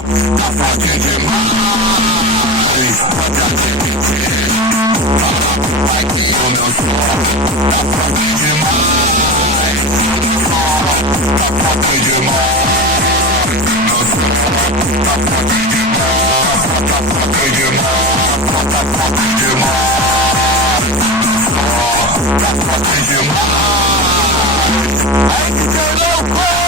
tá forte demais. Pode admitir, vai que o meu som tá forte demais. Tá forte demais. Meu som tá forte demais. Tá forte demais. Tá forte demais. Meu som tá forte demais. Ai, que louco!